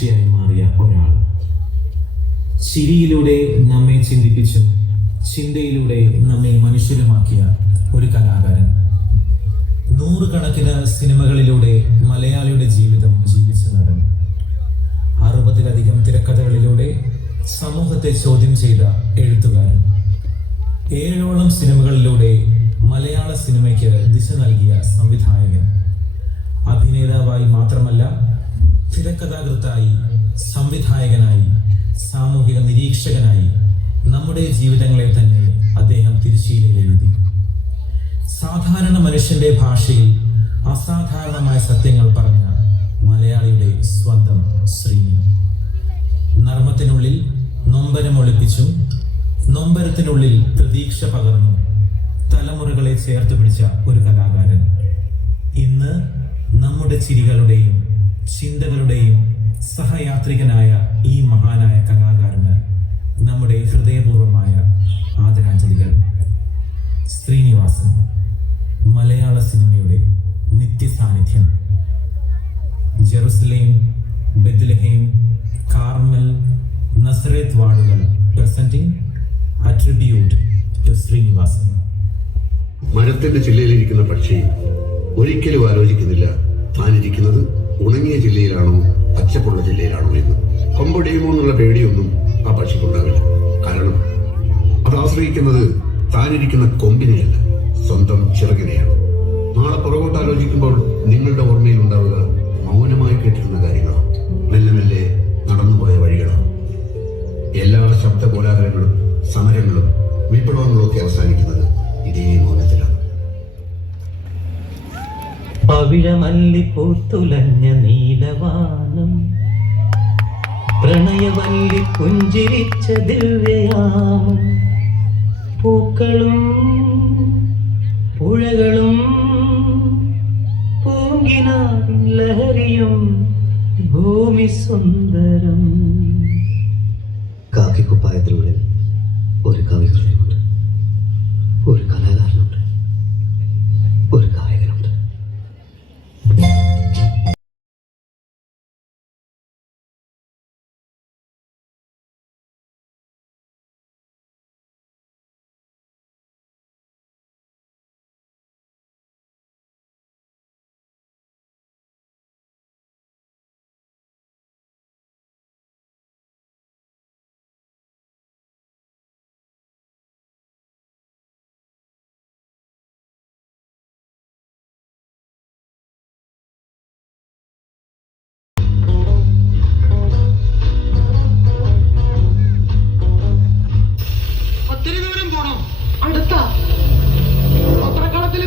സാക്ഷിയായി മാറിയ ഒരാൾ. ചിരിയിലൂടെ നമ്മെ ചിന്തിപ്പിച്ചും ചിന്തയിലൂടെ നമ്മെ മനുഷ്യരുമാക്കിയ ഒരു കലാകാരൻ. നൂറുകണക്കിന് സിനിമകളിലൂടെ മലയാളിയുടെ ജീവിതം ജീവിച്ച നടൻ. 60-ലധികം തിരക്കഥകളിലൂടെ സമൂഹത്തെ ചോദ്യം ചെയ്ത എഴുത്തുകാരൻ. 7ഓളം സിനിമകളിലൂടെ മലയാള സിനിമയ്ക്ക് ദിശ നൽകിയ സംവിധായകൻ. അഭിനേതാവായി മാത്രമല്ല, തിരക്കഥാകൃത്തായി, സംവിധായകനായി, സാമൂഹിക നിരീക്ഷകനായി നമ്മുടെ ജീവിതങ്ങളെ തന്നെ അദ്ദേഹം തിരശ്ശീലയിൽ എഴുതി. സാധാരണ മനുഷ്യന്റെ ഭാഷയിൽ അസാധാരണമായ സത്യങ്ങൾ പറഞ്ഞ മലയാളിയുടെ സ്വന്തം ശ്രീനി. നർമ്മത്തിനുള്ളിൽ നൊമ്പരം ഒളിപ്പിച്ചും നൊമ്പരത്തിനുള്ളിൽ പ്രതീക്ഷ പകർന്നും തലമുറകളെ ചേർത്ത് പിടിച്ച ഒരു കലാകാരൻ. ഇന്ന് നമ്മുടെ ചിരികളുടെയും ചിന്തകളുടെയും സഹയാത്രികനായ ഈ മഹാനായ കലാകാരന് നമ്മുടെ ഹൃദയപൂർവമായ ആദരാഞ്ജലികൾ. ശ്രീനിവാസൻ, മലയാള സിനിമയുടെ നിത്യസാന്നിധ്യം. ജെറുസലേം, ബെത്ലഹേം, കാർമൽ, നസറേത്ത് വാർഡുകൾ presenting a tribute to Sreenivasan. മരത്തിന്റെ ചില്ലയിലിരിക്കുന്ന പക്ഷി ഒരിക്കലും ആലോചിക്കുന്നില്ല താനിരിക്കുന്നത് ഉണങ്ങിയ ജില്ലയിലാണോ പച്ചപ്പുള്ള ജില്ലയിലാണോ എന്ന്. കൊമ്പൊടിയുമോ എന്നുള്ള പേടിയൊന്നും ആ പക്ഷിക്കുണ്ടാവില്ല. കാരണം അത് ആശ്രയിക്കുന്നത് താനിരിക്കുന്ന കൊമ്പിനെയല്ല, സ്വന്തം ചിറകിനെയാണ്. നാളെ പുറകോട്ട് ആലോചിക്കുമ്പോൾ നിങ്ങളുടെ ഓർമ്മയിൽ ഉണ്ടാവുക മൗനമായി കേട്ടിരുന്ന കാര്യങ്ങളോ, മെല്ലെ മെല്ലെ നടന്നുപോയ വഴികളോ. എല്ലാ ശബ്ദ കോലാഹലങ്ങളും സമരങ്ങളും വിപ്ലവങ്ങളും ഒക്കെ അവസാനിക്കുന്നത് ഇതേ മൗനത്തിലാണ്. പവിഴമല്ലിപ്പൂത്തുലഞ്ഞ നീലവാനം, പ്രണയവല്ലി പുഞ്ചിരിച്ച ദിവ്യയാമം, പൂക്കളും പുഴകളും പൂങ്കിനാവിൻ ലഹരിയും ഭൂമി സുന്ദരം. കാക്കിക്കുപ്പായത്തിലൂടെ ഒരു കവിഹൃദയമുണ്ട്, ഒരു കലാകാരനുണ്ട്, ഒരു ഗായകനുണ്ട്.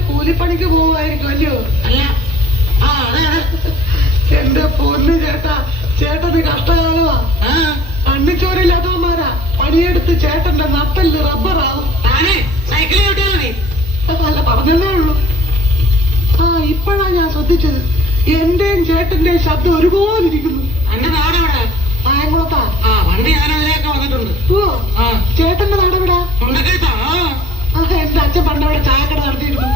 കൂലിപ്പണിക്ക് പോവായിരിക്കും അല്ലയോ? എന്റെ പൊന്ന് ചേട്ടാ, ചേട്ടന് കഷ്ടകാലമാ. കണ്ണിച്ചോരില്ലാത്തവന്മാരാ പണിയെടുത്ത് ചേട്ടന്റെ നട്ടല് റബ്ബറാവും. അല്ല, പറഞ്ഞല്ലേ ഉള്ളൂ. ഇപ്പോഴാ ഞാൻ ശ്രദ്ധിച്ചത്, എന്റെയും ചേട്ടന്റെയും ശബ്ദം ഒരുപോലെ ഇരിക്കുന്നു. കായംകുളത്താ. ഓ, ചേട്ടന്റെ നാടെവിടാ? എന്റെ അച്ഛൻ പണ്ടവിടെ ചായക്കട നടത്തിയിരുന്നു.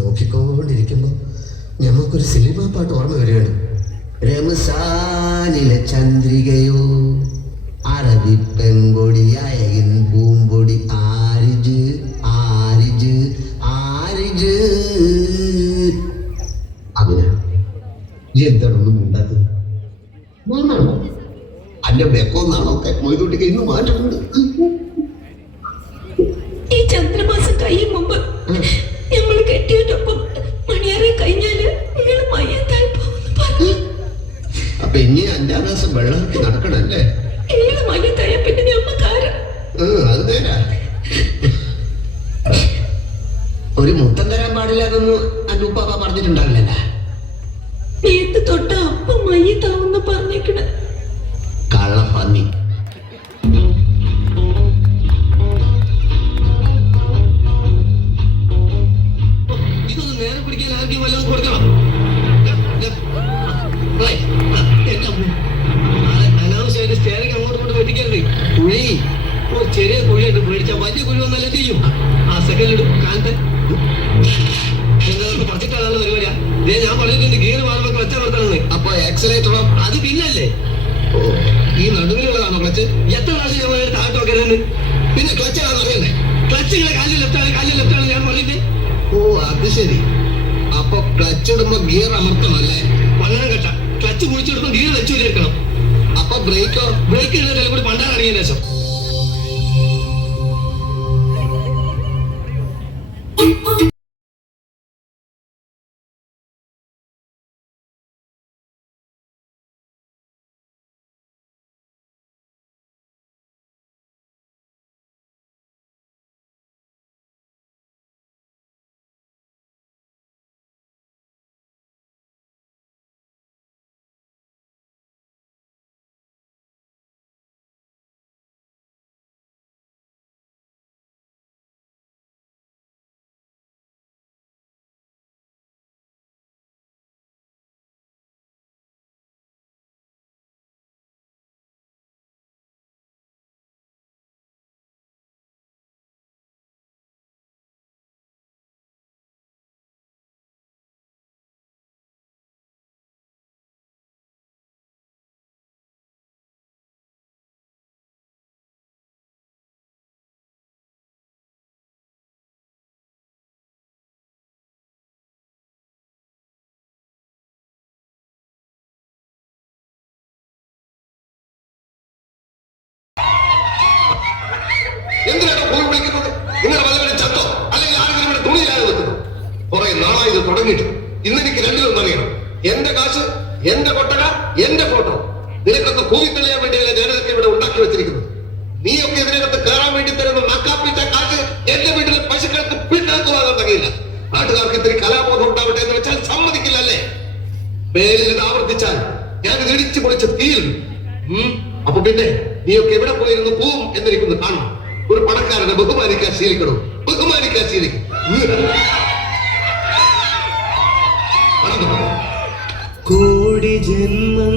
നോക്കിക്കൊണ്ടിരിക്കുമ്പോൾ ഞമ്മക്കൊരു സിനിമാ പാട്ട് ഓർമ്മ വരികയാണ്. രമസാനിലെ ചന്ദ്രികയോ അറബി പെങ്കൊടിയായകൻ പൂമ്പൊടി ആരിജ് ആരിജ് ആരിജ്. അങ്ങനെ എന്താണൊന്നും ഉണ്ടാകുന്നത്? നാണോ? അന്റെ ബെക്കോ നാണൊക്കെ മൊയ്തൂട്ടിക്ക് ഇന്ന് മാറ്റമുണ്ട്. ഈ ചന്ദ്രമാസം കഴിയും മുമ്പ് നമ്മൾ കെട്ടിയതൊപ്പം മണിയേറെ കഴിഞ്ഞാല് നിങ്ങൾ മയ്യത്തായി പോകുന്നു പറഞ്ഞു. അപ്പൊ ഇനി 5-6 ദിവസം വെള്ളത്തിൽ നടക്കണല്ലേ? നിങ്ങൾ മയ്യത്തായ പിന്നെ ഞമ്മക്കാര്? അത് നേരാ. ഒരു മുത്തം തരാൻ പാടില്ല എന്നൊന്നും അന്നുപ്പാപ്പ പറഞ്ഞിട്ടുണ്ടാവില്ലല്ലേ? നേരത്തെ തൊട്ട അപ്പം മയ്യത്താവുന്ന പറഞ്ഞേക്കണ കള്ള പന്നി. ഇതൊന്ന് നേരെ പിടിക്കാൻ ആർക്കും വല്ലതും കൊടുക്കണം. അനാവശ്യമായിട്ട് സ്റ്റേറിങ് അങ്ങോട്ട് കൊണ്ട് വെട്ടിക്കരുത്. കുഴി ഒരു ചെറിയ കുഴിയായിട്ട് പേടിച്ചാൽ വലിയ കുഴി വന്നല്ലേ ചെയ്യും. ആ സെക്കൻഡിലിടും കാലത്തെ എന്താ പറിച്ചിട്ടാണല്ലോ പരിപാടിയാ. ഞാൻ പറഞ്ഞിട്ടുണ്ട് ഗിയർ മാറുമ്പോൾ ക്ലച്ച് നിർത്തണമെന്ന്. അപ്പൊ ആക്സിലേറ്ററോ? അത് പിന്നല്ലേ. ഓ, ഈ നടുവിലുള്ളതാണോ ക്ലച്ച്? എത്ര പ്രാവശ്യം ഞാൻ താഴ്ത്തു നോക്കരുതെന്ന്. പിന്നെ ക്ലച്ച് ആണെന്ന് അറിയണ്ടേ? ക്ലച്ചുകളെ കാലിൽ ലെഫ്റ്റാണ് ഞാൻ പറഞ്ഞിട്ട്. ഓ, അത് ശരി. അപ്പൊ ക്ലച്ച് ഇടുമ്പോ ഗിയർ അമർത്തണല്ലേ? പണ്ടം കെട്ട ക്ലച്ച് കുഴിച്ചെടുക്കുമ്പോൾ ഗിയർ വെച്ചു എടുക്കണം. അപ്പൊ ബ്രേക്കോ? ബ്രേക്ക് ഇടുന്ന ചിലപ്പോൾ പണ്ടാറങ്ങിയ ശേഷം. എന്തിനാണ് പോയി വിളിക്കുന്നത്? നിങ്ങളുടെ വല്ലവരും ചത്തോ അല്ലെങ്കിൽ ആരെങ്കിലും ഇവിടെ തുണിയില്ലാതെ വെക്കുന്നു? കുറെ നാളായി ഇത് തുടങ്ങിയിട്ട്. ഇന്നെനിക്ക് രണ്ടിലൊന്നും അറിയണം. എന്റെ കാശ്, എന്റെ കൊട്ടക, എന്റെ ഫോട്ടോ. നിനക്കൊക്കെ ഭൂമി തെളിയാൻ വേണ്ടിയല്ലേ ഞാനതൊക്കെ ഇവിടെ ഉണ്ടാക്കി വെച്ചിരിക്കുന്നത്. നീയൊക്കെ ഇതിനകത്ത് കയറാൻ വേണ്ടി തരുന്ന നക്കാപ്പിച്ച കാശ് എന്റെ വീട്ടിലെ പശുക്കൾക്ക് പിന്നകത്ത് വാങ്ങാൻ തകയില്ല. നാട്ടുകാർക്ക് ഇത്തിരി കലാബോധം ഉണ്ടാവട്ടെ എന്ന് വെച്ചാൽ സമ്മതിക്കില്ല അല്ലേ? മേലിൽ ഇത് ആവർത്തിച്ചാൽ ഞാൻ ഇത് ഇടിച്ചു പൊളിച്ച് തീരും. അപ്പൊ പിന്നെ നീയൊക്കെ എവിടെ പോയിരുന്നു പോവും എന്നിരിക്കുന്നു കാണണം. ഒരു പണക്കാരനെ ബഹുമാനിക്കാൻ ശീലിക്കണം. ബഹുമാനിക്കാൻ ശീലിക്കും. കോടി ജന്മം